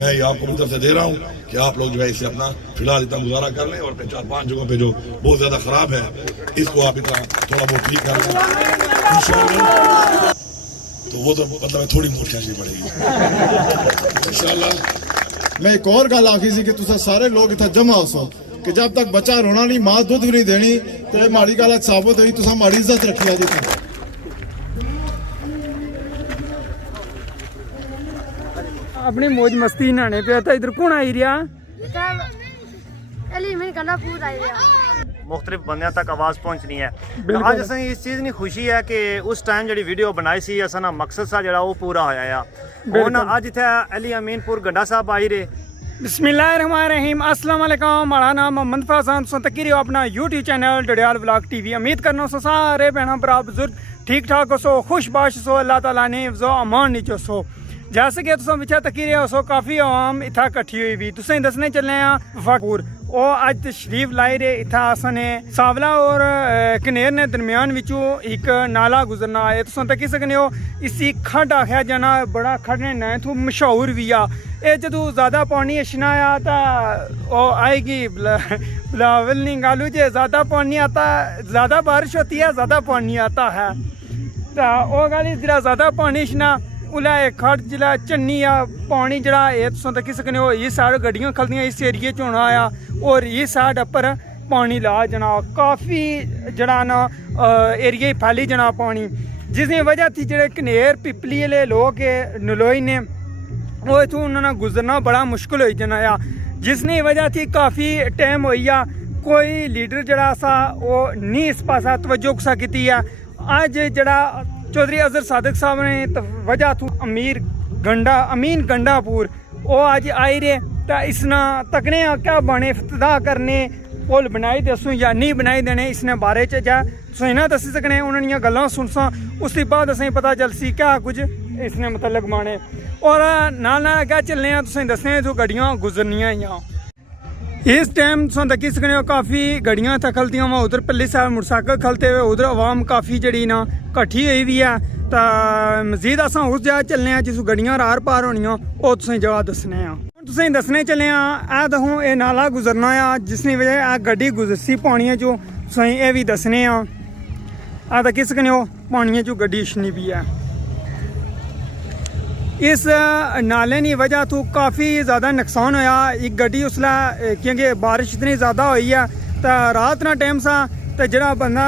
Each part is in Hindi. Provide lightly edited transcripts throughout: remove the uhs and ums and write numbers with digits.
मैं ये आपको अपनी तरफ से दे रहा हूँ कि आप लोग जो है इसे अपना फिलहाल इतना गुजारा कर लें और अपने 4-5 जगहों पे जो बहुत ज्यादा खराब है इसको आप इतना थोड़ा बहुत ठीक कर लें इंशाल्लाह। तो वो तो मतलब थोड़ी मोट खींचनी पड़ेगी इंशाल्लाह। मैं एक और गल आखी सी कि तुसा सारे लोग इतना जमा हो सो कि जब तक बच्चा रोना नहीं मां दुध भी नहीं देनी तो माड़ी गल साबित हुई तुसा माड़ी इज्जत रखी है जी। अपनी मौज मस्ती नहाने पे था। इधर कौन आई रहा? मुख्तलिफ बंदियां तक आवाज़ पहुंचनी है। तो अज असें इस चीज़ की खुशी है कि उस टाइम जी वीडियो बनाई सी असा ना मकसद सा जरा वो पूरा होया हुन अज इत्थे अली अमीनपुर गंडा साहब आई रहे। बिस्मिल्लाहिर्रहमानिर्रहीम। अस्सलाम वालेकुम। मेरा नाम मोहम्मद फैजान। तक अपना YouTube channel Dadiyal vlog TV. उम्मीद करना सो सारे भैन भरा बुजुर्ग ठीक ठाक हो सो खुशबाश सो अल्लाह ताला ने हिफ्ज़ो अमान नीचो सो। जैसे कि तुम पिछले तकी रहे हो सो काफ़ी आवाम इतना कट्ठी हुई भी तुसें दसने चले वफाकपुर वो अज तशरीफ लाई रहे इतना असने सावला और कनेर ने दरम्यान विचों एक नाला गुजरना है। तुम तकी सकने हो इसी खड्ड आख्या जाना बड़ा खड्ड ने इतों मशहूर भी आ। ये जो ज़्यादा पानी अछना आ तो आएगी बिलावल नहीं गालू जे ज़्यादा पानी आता ज़्यादा बारिश होती है ज़्यादा पानी आता है तो वो गल जरा ज़्यादा पानी अछना उला खड़ जिला चन्नी आ पानी जरा ये तुम तकी सकने हो इस साइड गड्डियां खलदियां इस एरिए च होना आया और इस साइड पर पानी ला जना काफ़ी जरा ना एरिए फैली जना पानी जिसकी वजह थी जेह्ड़े कनेर पिपली आह्ले लोग नलोई ने वो इत्थूं उन्होंने गुजरना बड़ा मुश्किल हो जाना आ जिसकी वजह थी काफ़ी टाइम होई आ कोई लीडर जरा सा वो नहीं इस पासा तवज्जो कुसा कीती है। अज जरा चौधरी अजहर सादिक साहब ने वजह तू अमीन गंडापुर वो अज आई रहे तो इसना तकने क्या बने इफ्तिदा करने पुल बनाई दसूँ या नहीं बनाई देने इसने बारे च जा तुम ना दसी सकने उन्होंने गल्लां सुनसा उसके बाद असें पता चलसी क्या कुछ इसने मतलब माने और नाल क्या चलने तुसें दसने जो गड्डियां गुजरनियां हियां इस टाइम तुम तकी सकने हो काफ़ी गड्डियां इत्थै खलतियां वा उधर पल्ली साइड मोटरसाइकिल खलते हुए उधर आवाम काफ़ी जड़ी ना कट्ठी हुई भी है तो मजीद अस उस जगह चलने जिस गड्डियां रार पार होनियां वो तुसें जगह दसने तुसें दसने चले आ दहूँ ये नाला गुजरना आ जिसकी वजह आ गड्डी गुजरसी पानिया चो तुसें ये भी दसने आ तकी सकने हो पानिया चो गड्डी छनी भी है। इस नाले की वजह तो काफ़ी ज़्यादा नुकसान होया एक गड्डी उसला क्योंकि बारिश इतनी ज़्यादा हुई है तो रात ना टाइम सा तो जरा बंदा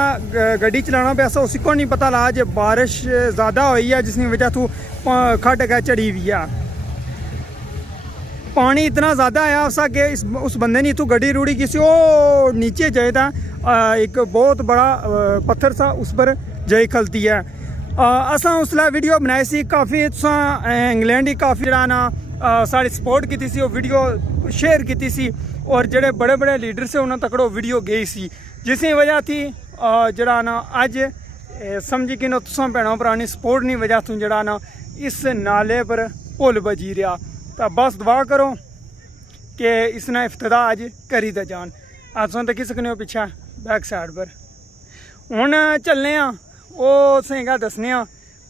गड्डी चलाना पे ऐसा उसी को नहीं पता लगा जो बारिश ज़्यादा हुई है जिसकी वजह तो खड्ड गै चढ़ी हुई है पानी इतना ज़्यादा आया उसा कि उस बंदे ने इतों गड्डी रुड़ी किसी वो नीचे जाए था एक बहुत बड़ा पत्थर सा उस पर जाई खलती है। असा उसला वीडियो बनाई सी काफ़ी इंग्लैंड ही काफ़ी जरा ना साड़ी सपोर्ट की थी वो वीडियो शेयर की सी और जेडे बड़े बड़े लीडर से उन्होंने तकड़ो वीडियो गई सी जिसकी वजह थी जरा ना अज समझी कि तुम भैनों भरानी सपोर्ट नहीं वजह तू जरा ना इस नाले पर पुल बजी रहा तो बस दुआ करो कि इसने इफ्तिदा अज करी दे जान। अज तुम तकी सकने हो पिछा बैक साइड पर हुण चलने वो तुसें क्या दसने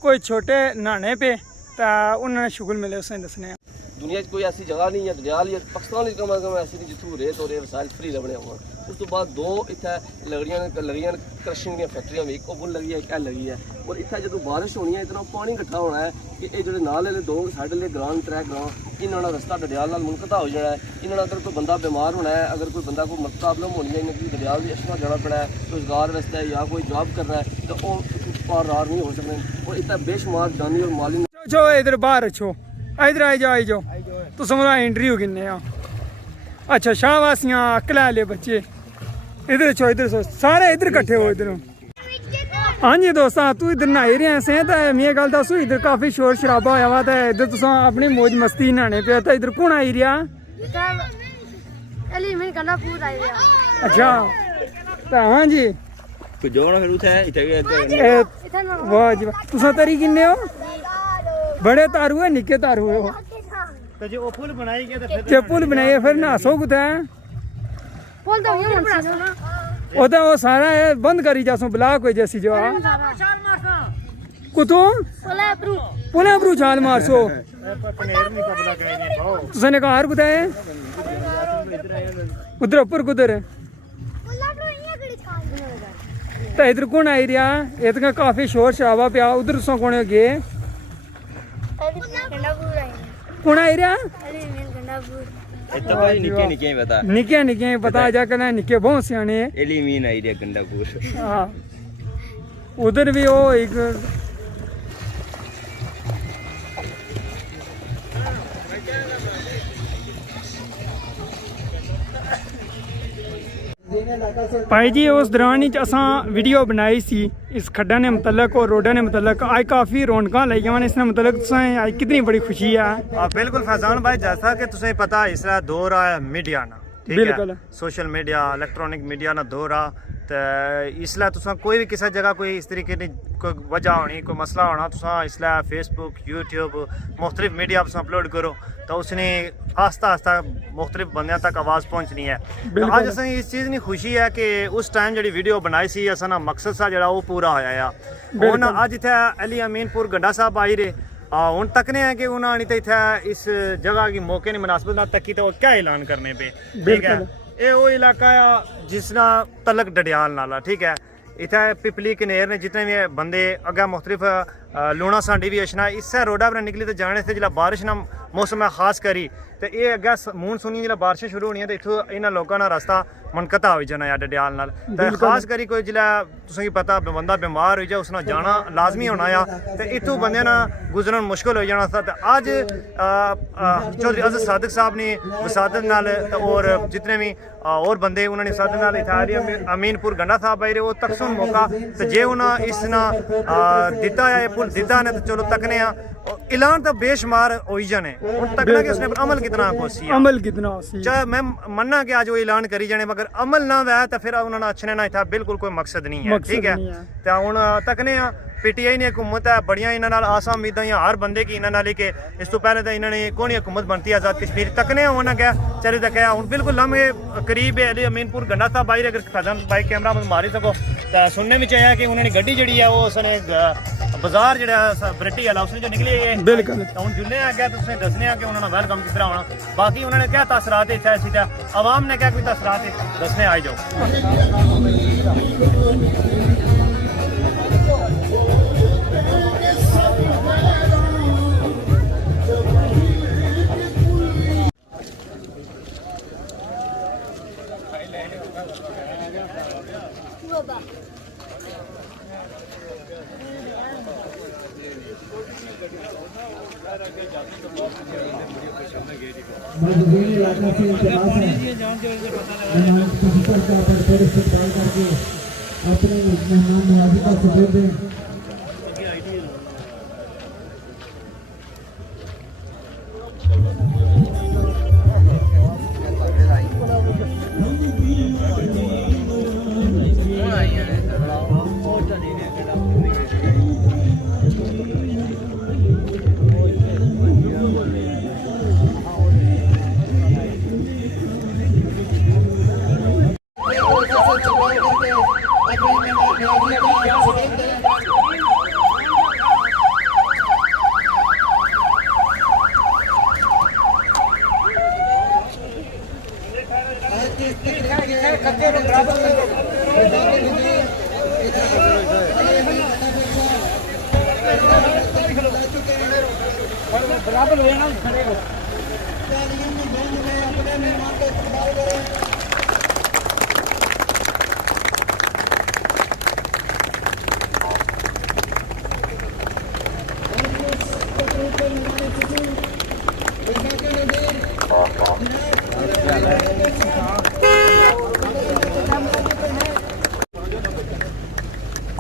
कोई छोटे नहाने पे तो उन्होंने शुगल मिले उसें दसने दुनिया कोई ऐसी जगह नहीं है दरिया पाकिस्तान कम अज कम ऐसी नहीं जितों रेत और वसाइल फ्री लभने हो। उस तो बाद दो इतने लगियां क्रशिंग दी फैक्ट्रियां भी एक बुन लगी है एक लगी है और इतने जो बारिश होनी है इतना पानी इकट्ठा होना है कि ये जो नाल दो साढ़े ग्रां त्रै ग्रां इन्होंने रस्ता डडियाल मुनकता हो जाना है। इन्होंने अगर कोई बंदा बीमार होना है अगर कोई बंदा को प्रॉब्लम होनी है इन्हें डडियाल भी अशना जाना पैना है रोजगार वास्ते या कोई जॉब करना है तो वह पार रार नहीं हो सकते और इतना बेशुमार जानी और माली जो इधर बाहर अच्छो इधर आई जाओ तो समझा इंटरव्यू किन्ने अच्छा शाहवासियाँ अकला ले बच्चे इधर छो इधर सो सारे इधर कट्ठे हो इधर। हाँ जी दोस्त तू इधर नहाई रहे असें तो मैं गल दस इधर काफ़ी शोर शराबा होया वा तो इधर तुस अपनी मौज मस्ती नहाने पे तो इधर कौन आई रहा? अच्छा तो हाँ जी वाह जी तुस तरी किन्ने हो? बड़े तारू है निक्के तारू हो तो जो पुल बनाई गया जे पुल बनाइए फिर नहासो कुत्ते वो सारा बंद करी जासो ब्लॉक हो जैसी जो कुतू पुनः बरू छाल मारसो तुसने घर कुदाए उधर ऊपर कुधर तो इधर कौन आई रहा इतना काफी शोर शराबा पिया उधर तुसा कौन गे कौन आई रहा निके निके पता जा कना निके बहुत सियाने एलिमीन आई रे गंडापुर हाँ उधर भी वो एक भाई जी उस दौरान ही असा वीडियो बनाई सी इस खड्डा ने मुतलक और रोडा ने मुतलक आज काफ़ी रौनक लाई गई इसने मुतलक आज कितनी बड़ी खुशी है। बिल्कुल फैजान भाई जैसा कि तुसें पता इसला दौर है मीडिया ना ठीक बिल्कुल। है सोशल मीडिया इलेक्ट्रॉनिक मीडिया ना दौर आ तो इसलिए तुसा कोई भी किसी जगह कोई इस तरीके की कोई वजह होनी कोई मसला होना तुसा इसलिए फेसबुक यूट्यूब मुख्तलिफ मीडिया तुसा अपलोड करो तो उसने आस्ता आस्ता मुख्तलिफ बंद तक आवाज़ पहुँचनी है। तो आज असें इस चीज़ की खुशी है कि उस टाइम जी वीडियो बनाई सी असा ना मकसद सा जो वो पूरा होया हूँ अज इतने अली अमीनपुर गंडा साहब आई रहे हूँ तकने हैं कि उन्होंने तो इतने इस जगह की मौके की मुनासबत तकी तो क्या ऐलान करने पे ठीक है। ये वो इलाका है जिसना तलक डडियाल नाला ठीक है इतने पिपली कनेर ने जितने भी बंदे अगर मुख्तलिफ लूना सांडी भी अशना इससे रोडा पर निकली तो जाने से जिला बारिश ना मौसम है खास करी तो ये अगर मूनसूनी जिला बारिशें शुरू होनी है तो इतों इन्होंने लोगों का रास्ता मनकता हो जाना है डडियाल नाल तो खास करी कोई जिला तुसें पता बंदा बीमार हो जाए उसने जाना लाजमी होना आ तो इतों बंदे ना गुजरन मुश्किल हो जाना था। तो अज चौधरी अजहर सादिक साहब ने वसादत नाल और जितने भी और बंदे उन्होंने वसादत नाल इत्थे अमीनपुर गंडा साहब आई रहे वो तकसून मौका तो जे उन्हें इस ना दिता है पुल दिता ने तो चलो तकने ऐलान तो बेशुमार हो ही जाने तकना कि उसने अमल कितना अमल कितना चाहे मैं मन्ना कि आज वो ऐलान करी जाने मगर अमल ना वै तो फिर उन्होंने अच्छे ना इतना बिल्कुल कोई मकसद नहीं है ठीक है। तो हूँ तकने पीटीआई ने हुकूमत है बड़िया इन्होंने आसा उम्मीदा हर बंदे की इन्होंने कि इस तो पहले तो इन्होंने कौन हुकूमत बनती है आज़ाद कश्मीर तकने उन्हें क्या चले तक हूँ बिल्कुल लम्हे करीब है अली अमीनपुर गंडा साहब भाई अगर फैजान भाई कैमरा मारी सको तो सुनने में चाहिए कि उन्होंने गड्डी जी है वो उसने बाजार जो बरटी वाला उसने जो निकली है बिल्कुल हूँ जुलने गया तो उसने दसने कि उन्होंने वेलकम किस तरह होना बाकी उन्होंने क्या तसरात इतना ऐसी आवाम ने क्या कोई तसरात दसने आई जाओ। मजबूरी इलाका से इतिहास है मेहमान प्रोफेसर का पर थोड़े से कॉल करके अपने मेहमान नवाजी का सबूत दें। बराबर हुए ना खड़े हो अपने मेहमान का इस्तेमाल करें।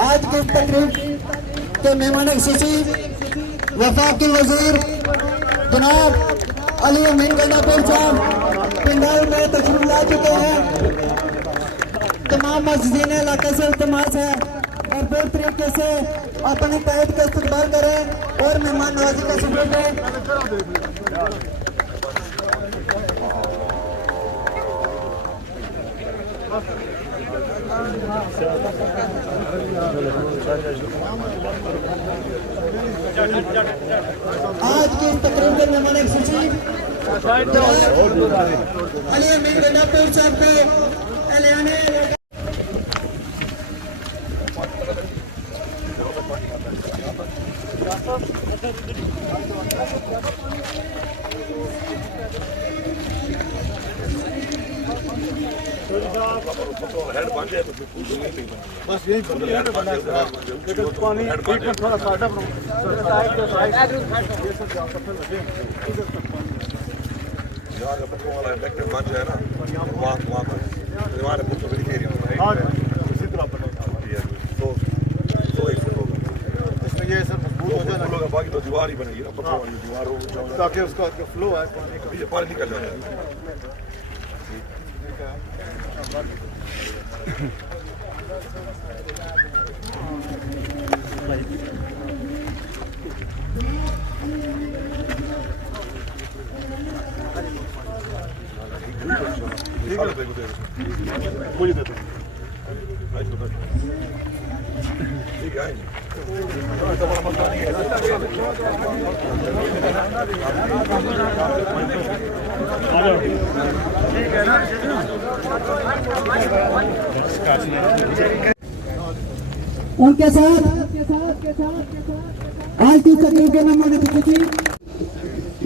आज के तकरीब के मेहमान खुसूसी वफाकी वजीर जनाब अली अमीन गंडापुर साहब पिंडाल में तशरीफ ला चुके हैं। तमाम मस्जिदीन इलाके से इल्तिमास है और पूरी तरीके से अपनी तहत का इस्तेमाल करें और मेहमान नवाजी का सबूत दें। आज के इस तकरीब के मेहमान खुशी अली अमीन गंडापुर साहब को एलाने बस यही पानी थोड़ा साइड इसमें ये सर मजबूत हो जाए बाकी तो दीवार ही बनेगी ना, पत्थर वाली दीवार हो ताकि उसका जो फ्लो है ये पानी निकल जाए। मुझे देते ठीक है उनके साथ आज की तकरीब के मेहमान खुशी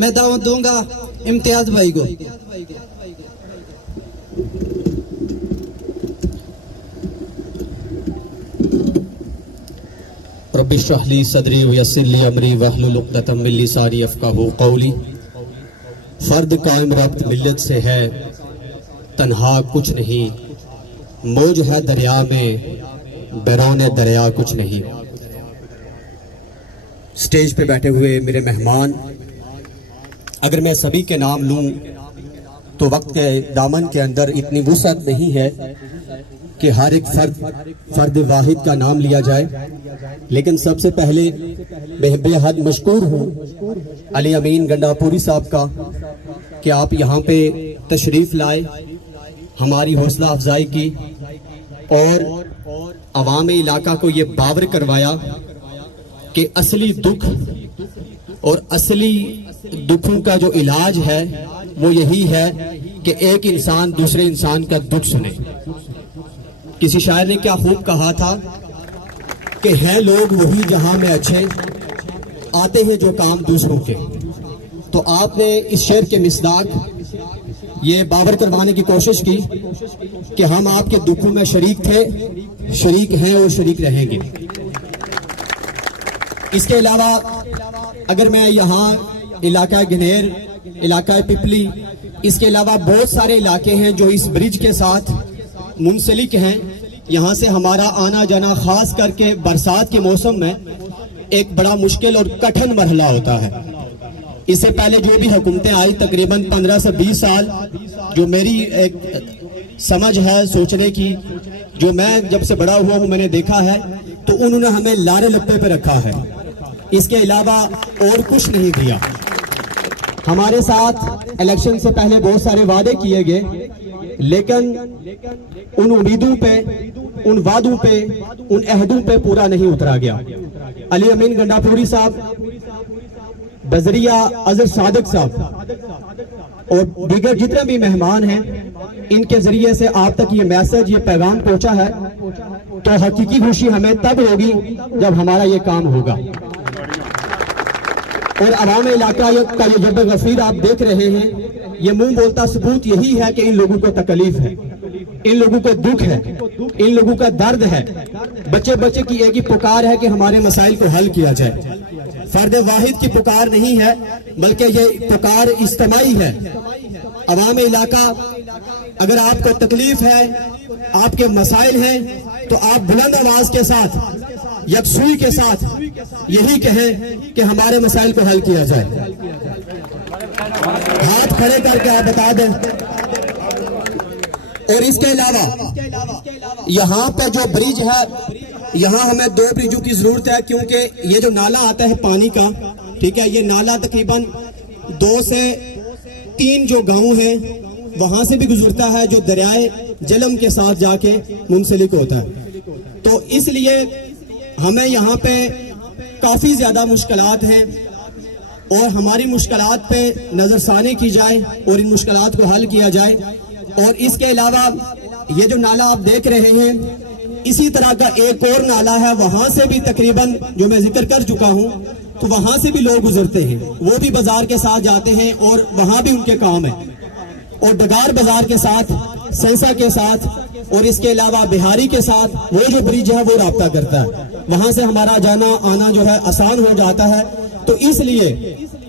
मैं दावत दूंगा इम्तियाज भाई को। रब्बि इश्रह ली सदरी वयस्सिर ली अमरी वहलुल उक़दतम मिन लिसानी यफ़क़हू क़ौली। फर्द कायम रब्त मिल्लत से है, तन्हा कुछ नहीं, मौज है दरिया में, बैरोन दरिया कुछ नहीं। स्टेज पे बैठे हुए मेरे मेहमान, अगर मैं सभी के नाम लूं तो वक्त के दामन के अंदर इतनी वुसअत नहीं है कि हर एक फर्द वाहिद का नाम लिया जाए, लेकिन सबसे पहले मैं बेहद मशकूर हूँ अली अमीन गंडापुरी साहब का कि आप यहाँ पे तशरीफ़ लाए, हमारी हौसला अफजाई की और अवाम इलाका को ये बावर करवाया कि असली दुख और असली दुखों का जो इलाज है वो यही है कि एक इंसान दूसरे इंसान का दुख सुने। किसी शायर ने क्या खूब कहा था कि हैं लोग वही जहां में अच्छे, आते हैं जो काम दूसरों के। तो आपने इस शेर के मिसदाक ये बावर करवाने की कोशिश की कि हम आपके दुखों में शरीक थे, शरीक हैं और शरीक रहेंगे। इसके अलावा अगर मैं यहाँ इलाका घनेर, इलाका पिपली, इसके अलावा बहुत सारे इलाके हैं जो इस ब्रिज के साथ मुंसलिक हैं। यहाँ से हमारा आना जाना खास करके बरसात के मौसम में एक बड़ा मुश्किल और कठिन मरहला होता है। इससे पहले जो भी हुकूमतें आई तकरीबन 15 से 20 साल, जो मेरी एक समझ है सोचने की, जो मैं जब से बड़ा हुआ हूँ मैंने देखा है, तो उन्होंने हमें लारे लप्पे पे रखा है, इसके अलावा और कुछ नहीं दिया। हमारे साथ इलेक्शन से पहले बहुत सारे वादे किए गए, लेकिन उन उम्मीदों पे, उन वादों पे, उन अहदों पे पूरा नहीं उतरा गया। अली अमीन गंडापुरी साहब, बजरिया अजहर सादिक साहब और दीगर जितने भी मेहमान हैं, इनके जरिए से आप तक ये मैसेज, ये पैगाम पहुंचा है, तो हकीकी खुशी हमें तब होगी जब हमारा ये काम होगा। और अवाम इलाका का ये जब गफीर आप देख रहे हैं, ये मुंह बोलता सबूत यही है कि इन लोगों को तकलीफ है, इन लोगों को दुख है, इन लोगों का दर्द है। बच्चे बच्चे की एक ही पुकार है कि हमारे मसाइल को हल किया जाए। फर्द वाहिद की पुकार नहीं है, बल्कि ये पुकार इज्तिमाई है। अवाम इलाका, अगर आपको तकलीफ है, आपके मसाइल हैं, तो आप बुलंद आवाज के साथ, यकसुई के साथ यही कहें कि हमारे मसाइल को हल किया जाए। हाथ खड़े करके आप बता दें। और इसके अलावा यहाँ पे जो ब्रिज है, यहाँ हमें 2 ब्रिजों की जरूरत है, क्योंकि ये जो नाला आता है पानी का, ठीक है, ये नाला तकरीबन 2 से 3 जो गांव हैं वहां से भी गुजरता है, जो दरियाए जलम के साथ जाके मुंसलिक होता है। तो इसलिए हमें यहाँ पे काफी ज्यादा मुश्किलात हैं और हमारी मुश्किलात पे नजरसानी की जाए और इन मुश्किलात को हल किया जाए। और इसके अलावा ये जो नाला आप देख रहे हैं, इसी तरह का एक और नाला है, वहां से भी तकरीबन जो मैं जिक्र कर चुका हूं, तो वहां से भी लोग गुजरते हैं, वो भी बाजार के साथ जाते हैं और वहां भी उनके काम है। और डगार बाजार के साथ, सेंसा के साथ और इसके अलावा बिहारी के साथ वो जो ब्रिज है वो राब्ता करता है, वहां से हमारा जाना आना जो है आसान हो जाता है। तो इसलिए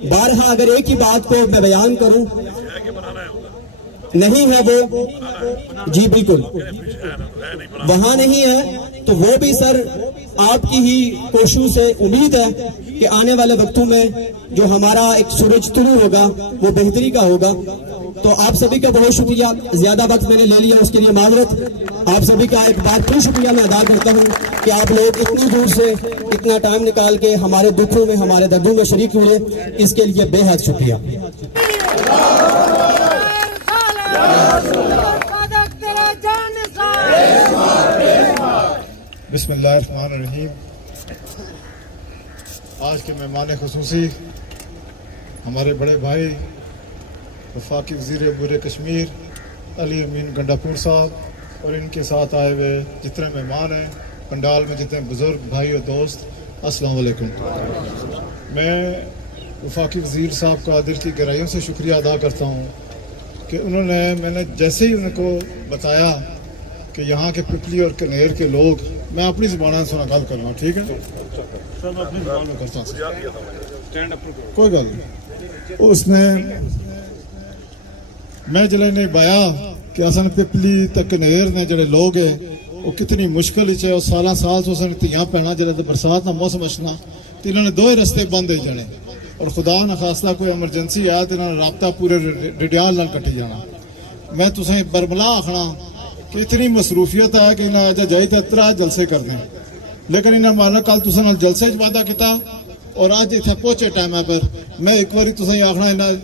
बारहा अगर एक ही बात को मैं बयान करूं, नहीं है वो, जी बिल्कुल वहां नहीं है, तो वो भी सर आपकी ही कोशिशों से उम्मीद है कि आने वाले वक्तों में जो हमारा एक सूरज तुलू होगा वो बेहतरी का होगा। तो आप सभी का बहुत शुक्रिया, ज्यादा वक्त मैंने ले लिया उसके लिए माजरत। आप सभी का एक बार फिर शुक्रिया मैं अदा करता हूँ कि आप लोग इतनी दूर से इतना टाइम निकाल के हमारे दुखों में, हमारे दर्दों में शरीक हुए, इसके लिए बेहद शुक्रिया। बिस्मिल्लाहिर्रहमानिर्रहीम। आज के मेहमान खुसूसी हमारे बड़े भाई वफाकी वज़ीर अबूर कश्मीर अली अमीन गंडापुर साहब और इनके साथ आए हुए जितने मेहमान हैं, पंडाल में जितने बुज़ुर्ग भाई और दोस्त, अस्सलाम वालेकुम। मैं वफाकी वज़ीर साहब का दिल की गहराइयों से शुक्रिया अदा करता हूँ कि मैंने जैसे ही उनको बताया कि यहाँ के पिपली और कनेर के लोग, मैं अपनी ज़बान सुना गल करूँगा, ठीक है सर, मैं अपनी ज़बान में करता हूँ, कोई गल नहीं। उसमें मैं जिले नहीं बाया कि असन पिपली ते कनेर ने जड़े लोग है वो कितनी मुश्किल है, और साल तो असन धियाँ पैना जल्द बरसात का मौसम अचना, तो इन्होंने 2 ही रस्ते बंद हो जाने, और खुदा न खास्ता कोई एमरजेंसी आया तो इन्होंने राबता पूरे डिडियाल नाल कटी जाना। मैं तुसें बरमला आखना कि इतनी मसरूफियत है कि इन्हें अज जाई तो 3 जलसे कर दें, लेकिन इन्हें मारना कल तुसें जलसे च वादा किया और अज इतने पहुंचे टाइम पर मैं एक बार तुसें आखना इन्हें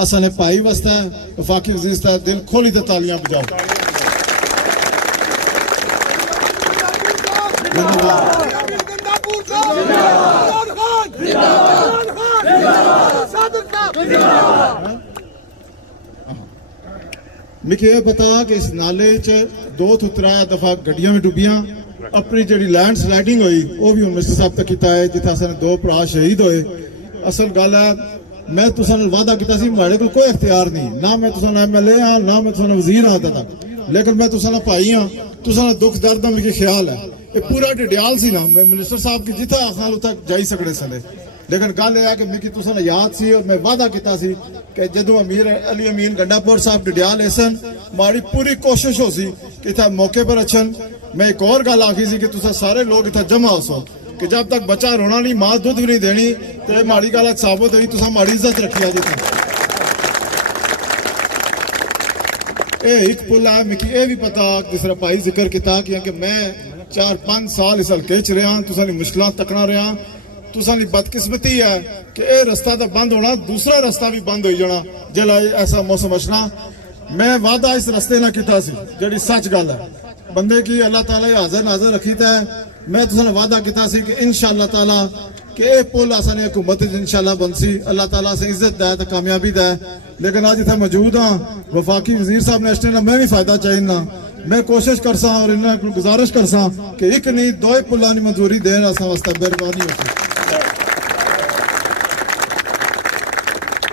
असल भाई वास्ता वफाकी वज़ीर दिल खोली तो तालियां बजाओ। मिकी ये पता कि इस नाले च 2 तो 3 दफा गड्डियां भी डुबियां, अपनी जी लैंड स्लाइडिंग हुई वो भी मिनिस्टर साहब तक किया है, जिथे असन 2 भरा शहीद होए। असल गल है मैं तुसां नाल वादा किया सी, माड़े कोल कोई इख्तियार नहीं, ना मैं तुसां नाल MLA हाँ, ना मैं तुसां नाल वजीर हाँ तक, लेकिन मैं तुसां नाल भाई हाँ, तुसां नाल दुख दर्द का मिगी ख्याल है। ये पूरा डिडियाल सी ना, मैं मिनिस्टर साहब की जिथे आखाल तक जाई सकते सले, लेकिन गल यह है कि मिगी तुसां नाल याद सी और मैं वादा किया सी कि जदों अली अमीन गंडापुर साहब डिडियाल ऐसन माड़ी पूरी कोशिश हो सी कि इतना मौके पर अचन। मैं एक और गल आखी सी कि तुसां सारे लोग इतना जमा हो सो कि जब तक बच्चा रोना नहीं, मां दुध भी नहीं देनी, तो माड़ी गल साबित हुई, तुसां माड़ी इज्जत रखी आज। एक पुल है, मिकी ये भी पता जिस तरह भाई जिक्र किया कि मैं 4-5 साल इस हल्के च रहा, तुसां दी मुश्किलां तकना रहा, तुसां दी बदकिस्मती है कि यह रस्ता तो बंद होना, दूसरा रस्ता भी बंद हो जाना जिला ऐसा मौसम अचना। मैं वादा इस रस्ते ना किया सी, जी सच गल है, बंदे की अल्लाह ताला हाजिर नाजर रखी है। मैं तुसां वादा किया सी कि इंशाअल्लाह ताला कि यह पुल असानी हुकूमत इंशाअल्लाह बनसी, अल्लाह ताला से इज्जत दे तो कामयाबी दे। लेकिन अज इतना मौजूद हाँ वफाकी वजीर साहब ने इस टाइम मैं भी फायदा चाहिए ना, मैं कोशिश कर सा और इन्होंने गुजारिश कर सा कि एक नहीं 2 पुलों की मंजूरी देने वास्ते मेहरबानी होती।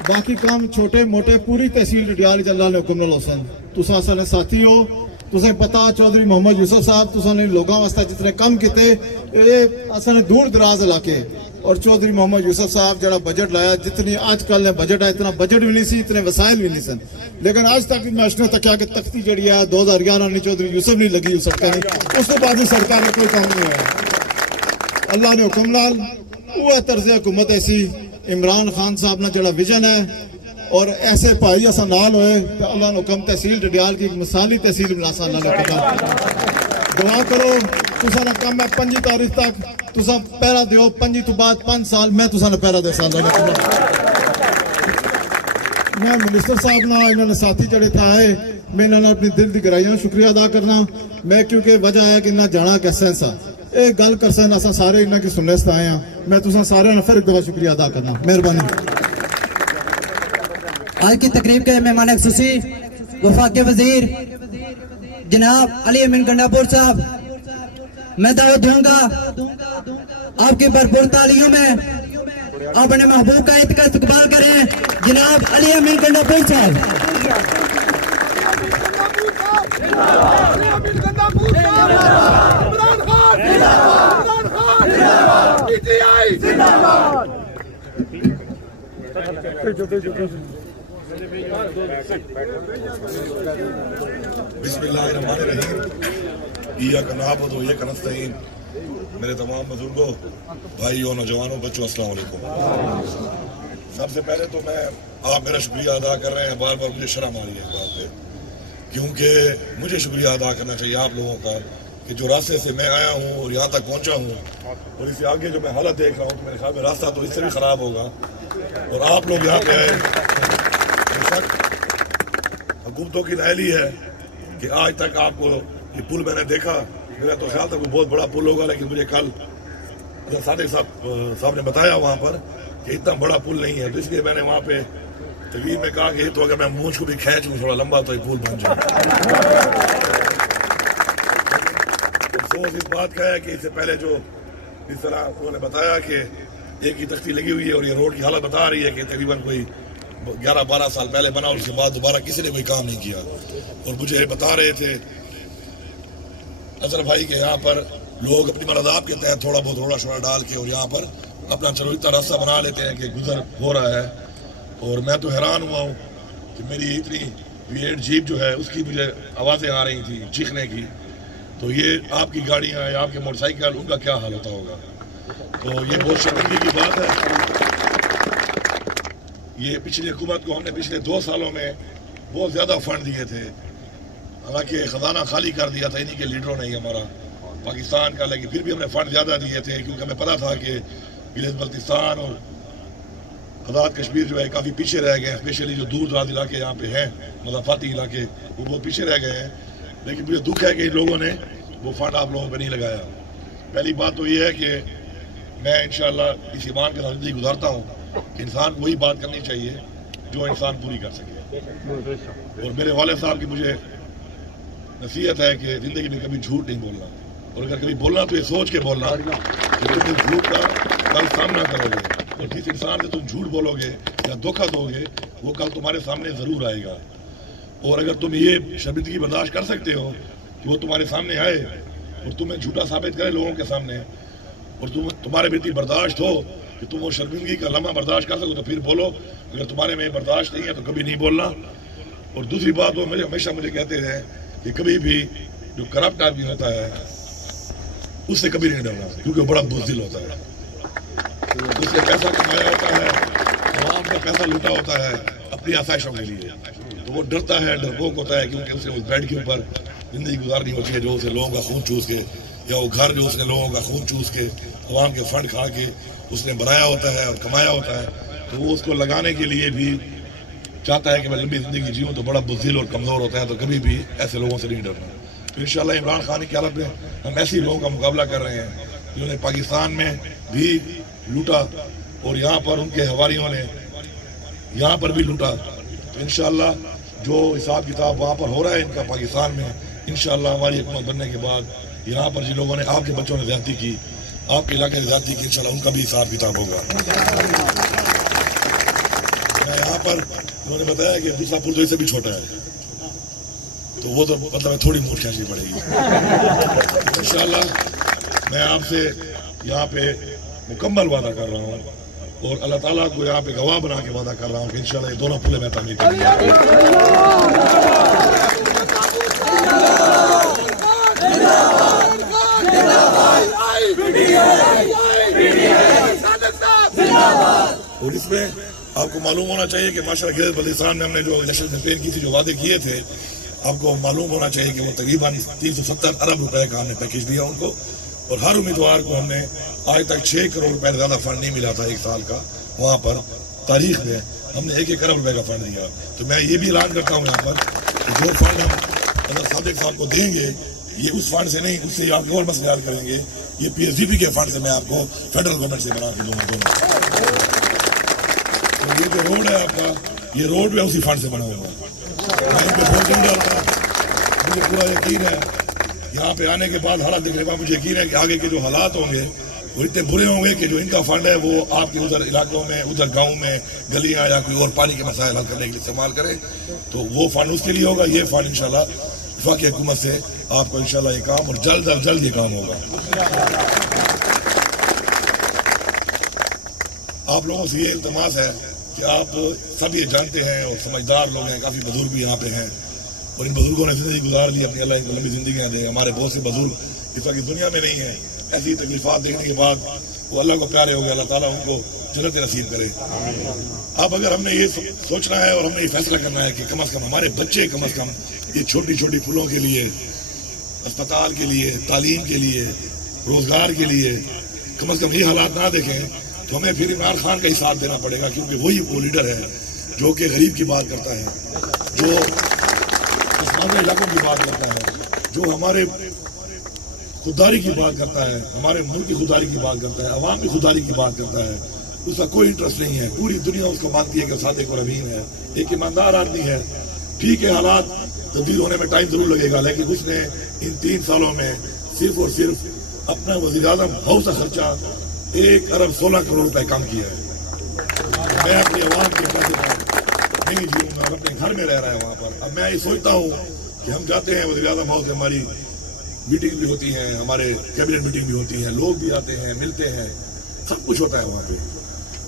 बाकी काम छोटे मोटे पूरी तहसील डिडियाल अल्लाह ने हुक्म नाल होसन। तुसां असां साथी हो, तुसें पता चौधरी मोहम्मद यूसुफ साहब तुसां ने लोगों वास्ते जितने कम किते, असां दूर दराज इलाके और चौधरी मोहम्मद यूसुफ साहब जरा बजट लाया, जितनी आजकल ने बजट है इतना बजट भी नहीं सी, इतने वसाइल भी नहीं सन, लेकिन आज तक मैं उसने तकिया कि तख्ती जड़ी है 2011 नहीं चौधरी यूसुफ नहीं लगी उस सरकार, उसके बाद सरकार में कोई काम नहीं हुआ। अल्लाह ने हुक्म लाल वो तर्ज हुकूमत ऐसी इमरान खान साहब ने जरा विजन है और ऐसे भाई असा नाल होए तो अल्लाह ने हुक्म तहसील डडियाल की मिसाली तहसील बनासा अल्लाह ने कहा। दुआ करो तुसा ना कम है 5 तारीख तक तुसा पहरा दियो, 5 तो बाद 5 साल मैं तुसा ने पहरा दे साल मैं मिनिस्टर साहब ना इन्होंने साथी जड़े था है मैं इन्होंने अपनी दिल की गहराइयों शुक्रिया अदा करना मैं, क्योंकि वजह है कि इन्ना जाना कैसे सा एक गल कर सन असा सारे इन्ना की सुनने से आए हैं। मैं तुसा सारे ने फिर एक दफा शुक्रिया अदा करना, मेहरबानी। आज की तकरीब के मेहमान खुसूसी वफाक वजीर जनाब अली अमीन गंडापुर साहब, मैं दावत दूंगा आपकी भरपूर तालियों में अपने महबूब का इस्तकबाल करें जनाब अली अमीन गंडापुर साहब। बिस्मिल्लाहिर्रहमानिर्रहीम। इय्याका नअबुदु व इय्याका नस्तईन। मेरे तमाम बुजुर्गों, भाइयों, नौजवानों, बच्चों, अस्सलाम वालेकुम। सबसे पहले तो मैं आप मेरा शुक्रिया अदा कर रहे हैं, बार बार मुझे शर्म आ रही है इस बात पे, क्योंकि मुझे शुक्रिया अदा करना चाहिए आप लोगों का कि जो रास्ते से मैं आया हूँ और यहाँ तक पहुँचा हूँ और इससे आगे जो मैं हालत देख रहा हूँ तो मेरे ख्याल में रास्ता तो इससे भी ख़राब होगा और आप लोग यहाँ पे आए। हुकूमतों की नाहली है कि आज तक आपको ये पुल मैंने देखा, मेरा तो ख्याल था कोई बहुत बड़ा पुल होगा, लेकिन मुझे कल सादिक साहब ने बताया वहाँ पर कि इतना बड़ा पुल नहीं है, तो इसलिए मैंने वहाँ पे तकरीब में कहा कि तो अगर मैं मूंछ को भी खींचूं थोड़ा लंबा तो ये पुल बन जाए। अफसोस इस बात का है कि इससे पहले जो इस तरह उन्होंने बताया कि एक ही तख्ती लगी हुई है और ये रोड की हालत बता रही है कि तकरीबन कोई 11-12 साल पहले बना और उसके बाद दोबारा किसी ने कोई काम नहीं किया। और मुझे बता रहे थे अजहर भाई के यहाँ पर लोग अपनी मर्दाब के तहत थोड़ा बहुत रोड़ा शोड़ा डाल के और यहाँ पर अपना चलो इतना रास्ता बना लेते हैं कि गुजर हो रहा है। और मैं तो हैरान हुआ हूँ कि मेरी इतनी V8 जीप जो है उसकी मुझे आवाज़ें आ रही थी चीखने की, तो ये आपकी गाड़ियाँ या आपके मोटरसाइकिल उनका क्या हाल होता होगा। तो ये बहुत शर्मिंदगी की बात है। ये पिछली हुकूमत को हमने पिछले 2 सालों में बहुत ज़्यादा फंड दिए थे, हालांकि ख़जाना खाली कर दिया था इन्हीं के लीडरों ने हमारा पाकिस्तान का, लेकिन फिर भी हमने फंड ज़्यादा दिए थे क्योंकि हमें पता था कि गिलगित बल्तिस्तान और आज़ाद कश्मीर जो है काफ़ी पीछे रह गए, स्पेशली जो दूर दराज इलाके यहाँ पे हैं मज़ाफ़ाती इलाके वो बहुत पीछे रह गए हैं। लेकिन मुझे दुख है कि इन लोगों ने वो फंड आप लोगों पर नहीं लगाया। पहली बात तो ये है कि मैं इंशाअल्लाह इस ईमान के साथ ज़िंदगी गुजारता हूँ कि इंसान वही बात करनी चाहिए जो इंसान पूरी कर सके। और मेरे वाले साहब की मुझे नसीहत है कि ज़िंदगी में कभी झूठ नहीं बोलना, और अगर कभी बोलना तो ये सोच के बोलना कि तुम झूठ का कल सामना करोगे और जिस इंसान से तुम झूठ बोलोगे या धोखा दोगे वो कल तुम्हारे सामने ज़रूर आएगा। और अगर तुम ये शर्मिंदगी बर्दाश्त कर सकते हो कि वो तुम्हारे सामने आए और तुम्हें झूठा साबित करे लोगों के सामने, और तुम्हारे में इतनी बर्दाश्त हो कि तुम वो शर्मिंदगी का लम्हा बर्दाश्त कर सको तो फिर बोलो, अगर तुम्हारे में बर्दाश्त नहीं है तो कभी नहीं बोलना। और दूसरी बात वो हमेशा मुझे कहते हैं कि कभी भी जो करप्ट आदमी होता है उससे कभी नहीं डरना, क्योंकि वो बड़ा बुज़दिल होता है, उसने पैसा कमाया होता है, आवाम का पैसा लूटा होता है अपनी आसाइशों के लिए, तो वो डरता है, डरपोक होता है, क्योंकि उसे उस बेड के ऊपर ज़िंदगी गुजारनी होती है जो उसे लोगों का खून चूस के, या वो घर जो उसने लोगों का खून चूस के अवाम के फंड खा के उसने बनाया होता है और कमाया होता है, तो वो उसको लगाने के लिए भी चाहता है कि मैं लंबी ज़िंदगी जीऊँ, तो बड़ा बुज़दिल और कमज़ोर होता है, तो कभी भी ऐसे लोगों से नहीं डरना। तो इंशाअल्लाह इमरान खान की क़यादत में हम ऐसे लोगों का मुकाबला कर रहे हैं जिन्होंने पाकिस्तान में भी लूटा और यहाँ पर उनके हवारियों ने यहाँ पर भी लूटा। तो इंशाअल्लाह जो हिसाब किताब वहाँ पर हो रहा है इनका पाकिस्तान में, इंशाअल्लाह हमारी हुकूमत बनने के बाद यहाँ पर जिन लोगों ने आपके बच्चों ने ज़्यादती की, आपके इलाके में ज़्यादती की, इंशाअल्लाह उनका भी हिसाब किताब होगा। मैं यहाँ पर उन्होंने बताया कि दूसरा पुल तो इससे भी छोटा है, तो वो तो मतलब थोड़ी मूठ खींचनी पड़ेगी। इंशाअल्लाह मैं आपसे यहाँ पे मुकम्मल वादा कर रहा हूँ और अल्लाह ताला को यहाँ पे गवाह बना के वादा कर रहा हूँ कि इंशाल्लाह ये दोनों पुलें मैं तामीर करूँगा। और इसमें आपको मालूम होना चाहिए कि माशाल्लाह गिरद बल्दिस्तान में हमने जो इलेक्शन कैंपेन की थी, जो वादे किए थे, आपको मालूम होना चाहिए कि वो तकरीबन 370 अरब रुपए का हमने पैकेज दिया उनको। और हर उम्मीदवार को हमने आज तक 6 करोड़ रुपए ज़्यादा फंड नहीं मिला था एक साल का। वहाँ पर तारीख में हमने 1-1 अरब रुपए का फंड दिया। तो मैं ये भी ऐलान करता हूँ यहाँ पर कि जो फंड हम अगर सादिक साहब को देंगे, ये उस फंड से नहीं, उससे आप और मसले हल करेंगे। ये PSDP के फंड से मैं आपको फेडरल गवर्नमेंट से बना के दूंगा दोनों। तो ये जो रोड है आपका, ये रोड भी उसी फंड से बना हुआ है। मुझे पूरा यकीन है यहाँ पे आने के बाद हालात देखने का मुझे यकीन है कि आगे के जो हालात होंगे वो इतने बुरे होंगे कि जो इनका फंड है वो आपके उधर इलाकों में, उधर गाँव में, गलियाँ या कोई और पानी के मसाइल हल करने के लिए इस्तेमाल करें। तो वो फंड उसके लिए होगा। ये फंड इंशाल्लाह वफाकी हुकूमत से आपको इंशाल्लाह ये काम और जल्द अज जल्द ये काम होगा। आप लोगों से ये इल्तमास है कि आप सब ये जानते हैं और समझदार लोग हैं, काफ़ी बुजुर्ग भी यहाँ पे हैं और इन बुजुर्गों ने जिंदगी गुजार ली अपनी, अल्लाह इनको लंबी जिंदगियाँ दे। हमारे बहुत से बुजुर्ग इस वक्त दुनिया में नहीं है। ऐसी तकलीफात देखने के बाद वो अल्लाह को प्यारे हो गए, अल्लाह ताला उनको जन्नत नसीब करे। अब अगर हमने ये सोचना है और हमने ये फैसला करना है कि कम से कम हमारे बच्चे कम से कम ये छोटी छोटी पुलों के लिए, अस्पताल के लिए, तालीम के लिए, रोजगार के लिए कम से कम ये हालात ना देखें, तो हमें फिर इमरान खान का ही साथ देना पड़ेगा। क्योंकि वही वो लीडर है जो कि गरीब की बात करता है, जो पिछड़े इलाकों की बात करता है, जो हमारे खुददारी की बात करता है, हमारे मुल्क की खुददारी की बात करता है, अवाम की खुददारी की बात करता है। उसका कोई इंटरेस्ट नहीं है। पूरी दुनिया उसको मानती है कि सादिक और अमीन है, एक ईमानदार आदमी है। ठीक है, हालात तब्दील होने में टाइम जरूर लगेगा, लेकिन उसने इन 3 सालों में सिर्फ और सिर्फ अपना वज़ीर-ए-आज़म हाउस का खर्चा 1 अरब 16 करोड़ रुपए कम किया है। मैं अपनी आवाम के पैसे नहीं जीऊंगा, अपने घर में रह रहा है वहाँ पर। अब मैं ये सोचता हूँ कि हम जाते हैं वज़ीर-ए-आज़म हाउस से, हमारी मीटिंग भी होती है, हमारे कैबिनेट मीटिंग भी होती है, लोग भी आते हैं, मिलते हैं, सब कुछ होता है वहाँ पे।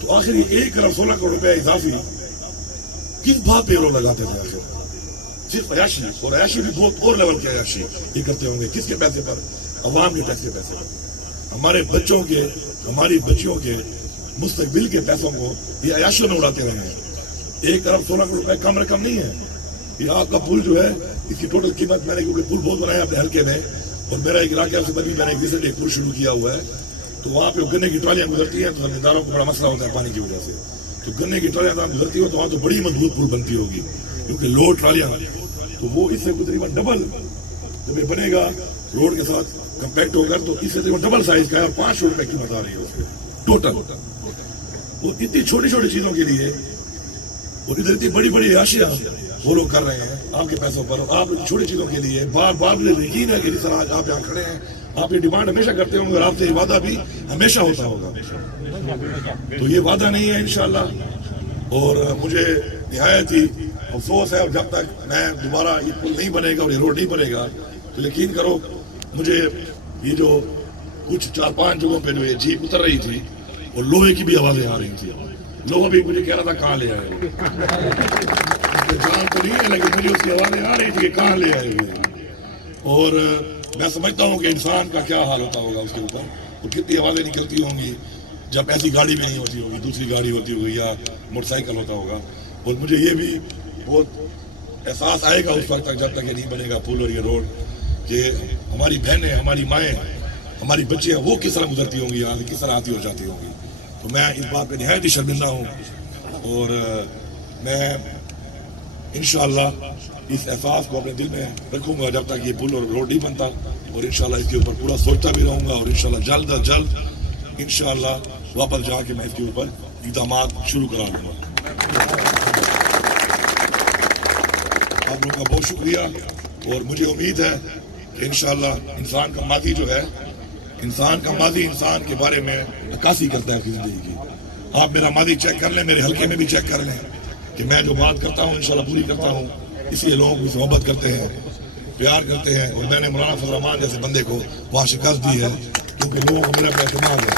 तो आखिर ये 1 अरब 16 करोड़ रुपया इजाफी किस बात पे लोग लगाते थे? आखिर सिर्फ अयाशी, और अयाशी भी बहुत और लेवल की अयाशी ये करते होंगे। किसके पैसे पर? अवाम के टैक्स के पैसे पर, हमारे बच्चों के, हमारी बच्चियों के मुस्तकबिल के पैसों को ये अयाशियों में उड़ाते रहे हैं। 1 अरब 16 करोड़ रुपए कम रकम नहीं है। ये आपका पुल जो है, इसकी टोटल कीमत, मैंने क्योंकि पुल बहुत बनाया अपने हल्के में, और मेरा एक इलाके से बनी, मैंने रिसेंट एक पुल शुरू किया हुआ है। तो वहाँ पे गन्ने की ट्रालियां गुजरती हैं, तो जमींदारों को बड़ा मसला होता है पानी की वजह से। तो गन्ने की ट्रालियां गुजरती हो तो वहाँ तो बड़ी मजबूत पुल बनती होगी, क्योंकि लोड ट्रालियां, तो वो इससे तकरीबन डबल जब ये बनेगा, रोड के साथ कंपैक्ट होकर, तो इससे तकरीबन डबल साइज का है और 500 रुपए कीमत आ रही है उसकी टोटल। वो इतनी छोटी छोटी चीजों के लिए और इधर इतनी बड़ी बड़ी आशिया वो लोग कर रहे हैं आपके पैसों पर। आप छोटी चीजों के लिए बार बार यकीन है कि जिस तरह आज आप यहाँ खड़े हैं, आप ये डिमांड हमेशा करते होंगे और आपसे ये वादा भी हमेशा होता होगा। तो ये वादा नहीं है इंशाल्लाह। और मुझे निहायत ही अफसोस है, और जब तक मैं दोबारा ये पुल नहीं बनेगा और ये रोड नहीं बनेगा, तो यकीन करो मुझे ये जो कुछ 4-5 जगहों पे जो ये जीप उतर रही थी, और लोहे की भी आवाजें आ रही थी। लोहा भी मुझे कह रहा था कहाँ ले आए हो, जान तो नहीं है, लेकिन मुझे उसकी आवाजें आ रही थी कि कहाँ ले आए हुए। और मैं समझता हूँ कि इंसान का क्या हाल होता होगा उसके ऊपर, तो कितनी आवाजें निकलती होंगी जब ऐसी गाड़ी भी नहीं होती होगी, दूसरी गाड़ी होती होगी या मोटरसाइकिल होता होगा। और मुझे ये भी बहुत एहसास आएगा उस वक्त तक, जब तक ये नहीं बनेगा पुल और ये रोड, कि हमारी बहनें, हमारी माएँ, हमारी बच्चियाँ वो किस तरह गुजरती होंगी यहाँ से, किस तरह आती और जाती होंगी। तो मैं इस बात पे निहायत ही शर्मिंदा हूँ, और मैं इंशाअल्लाह इस एहसास को अपने दिल में रखूंगा जब तक ये पुल और रोड नहीं बनता, और इंशाअल्लाह इसके ऊपर पूरा सोचता भी रहूंगा, और इंशाअल्लाह जल्द अज जल्द इंशाअल्लाह वापस जाके मैं इसके ऊपर इक़दामात शुरू करा दूंगा। आप लोगों का बहुत शुक्रिया, और मुझे उम्मीद है कि इंशाअल्लाह इंसान का माजी जो है, इंसान का माजी इंसान के बारे में अक्कासी करता है जिंदगी की। आप मेरा माजी चेक कर लें, मेरे हल्के में भी चेक कर लें कि मैं जो बात करता हूँ इंशाल्लाह पूरी करता हूँ। इसलिए लोगों को मोहब्बत करते हैं, प्यार करते हैं, और मैंने मौलाना फजल रहमान जैसे बंदे को वहाँ शिकस्त दी है, क्योंकि लोगों को मेरा पे एतमाद है।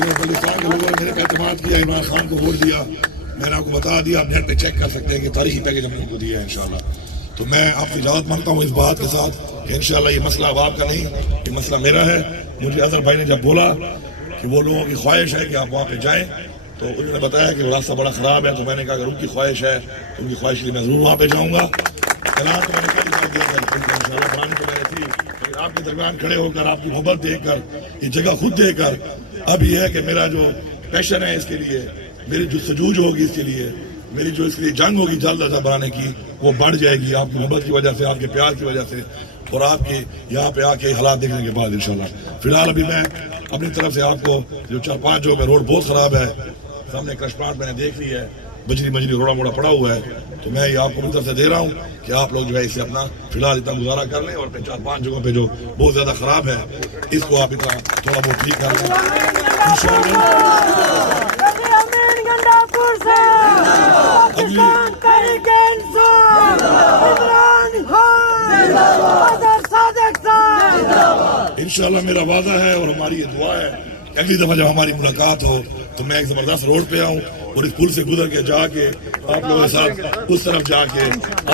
बलूचिस्तान के लोगों ने मेरे पे एतमाद किया, इमरान खान को वोट दिया। मैंने आपको बता दिया, आप नेट पे चेक कर सकते हैं कि तारीखी पैकेज हमने उनको दिया है इंशाल्लाह। तो मैं आपसे इजाज़त मांगता हूँ इस बात के साथ कि इंशाल्लाह ये मसला अब आपका नहीं, ये मसला मेरा है। मुझे अजहर भाई ने जब बोला कि वो लोगों की ख्वाहिश है कि आप वहाँ पे जाएँ, तो उन्होंने बताया कि वो रास्ता बड़ा ख़राब है। तो मैंने कहा अगर उनकी ख्वाहिश है तो उनकी ख्वाहिश के लिए मैं ज़रूर वहाँ पे जाऊँगा। ऐलान तो मैंने कल कर दिया था, इंशाल्लाह बनानी तो मैंने थी, लेकिन आपके दरमियान खड़े होकर, आपकी मोहब्बत देखकर, ये जगह खुद देखकर अब ये है कि मेरा जो पैशन है इसके लिए, मेरी जो सजूज होगी इसके लिए, मेरी जो इसके लिए जंग होगी जल्द अजा बनाने की, वो बढ़ जाएगी आपकी मोहब्बत की वजह से, आपके प्यार की वजह से और आपके यहाँ पे आके हालात देखने के बाद इंशाल्लाह। फिलहाल अभी मैं अपनी तरफ से आपको जो 4-5 जो रोड बहुत ख़राब है, सामने क्रश प्लांट मैंने देख ली है, बजरी रोड़ा मोड़ा पड़ा हुआ है, तो मैं ये आपको अपनी तरफ से दे रहा हूँ कि आप लोग जो है इसे अपना फिलहाल इतना गुजारा कर लें और 4-5 जगहों पे जो बहुत ज़्यादा ख़राब है इसको आप इतना थोड़ा बहुत ठीक कर लें इंशाल्लाह। इंशाल्लाह मेरा वादा है और हमारी ये दुआ है कि अगली दफा जब हमारी मुलाकात हो तो मैं एक जबरदस्त रोड पे आऊँ और इस पुल से गुजर के जाके आप लोगों के साथ उस तरफ जाके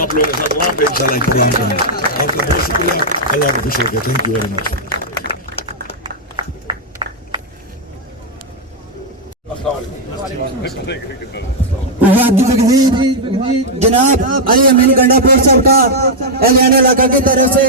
आप लोगों के साथ वहाँ पे इंशाल्लाह प्रोग्राम करूँ। आपका बहुत शुक्रिया, अल्लाह को खुश रखे। Thank you very much. जनाब अली अमीन गंडापुर साहब का एलियान इलाका की तरफ से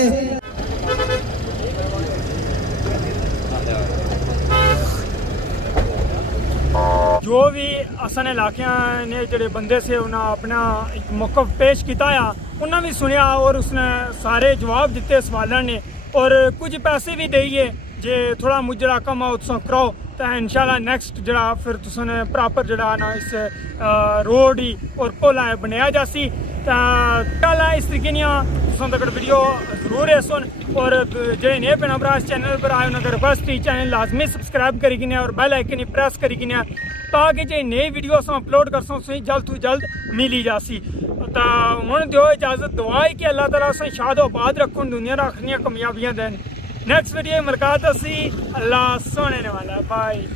जो भी असन इलाके ने जेडे बंदे से उन्हें अपना एक मौकफ पेश किया, उन्हें भी सुनिया और उसने सारे जवाब दिते सवालों ने और कुछ पैसे भी देइए जे थोड़ा मुझे कम आओ तुम कराओ तो इंशाल्लाह नेक्स्ट जरा फिर तुसने प्रॉपर जरा ना इस रोड ही और पुल है बनाया जासी। कल इस तरीके तुम तक वीडियो जरूर है सुन और जो नए भैन भरा इस चैनल पर आए उन्होंने रिक्वेस्ट ही चैनल लाजमी सबसक्राइब करी किने और बेल आइकन प्रेस करी किने ताकि जो नई वीडियो अस अपलोड कर सो जल्द तो जल्द मिली जासी। तो हूँ दो इजाजत दुआ है कि अल्लाह ताला असें शाद आबाद रखन, दुनिया रखनिया कामयाबियां देन। नेक्स्ट वीडियो मुलाकात असी अल्लाह सोने वाला। बाय।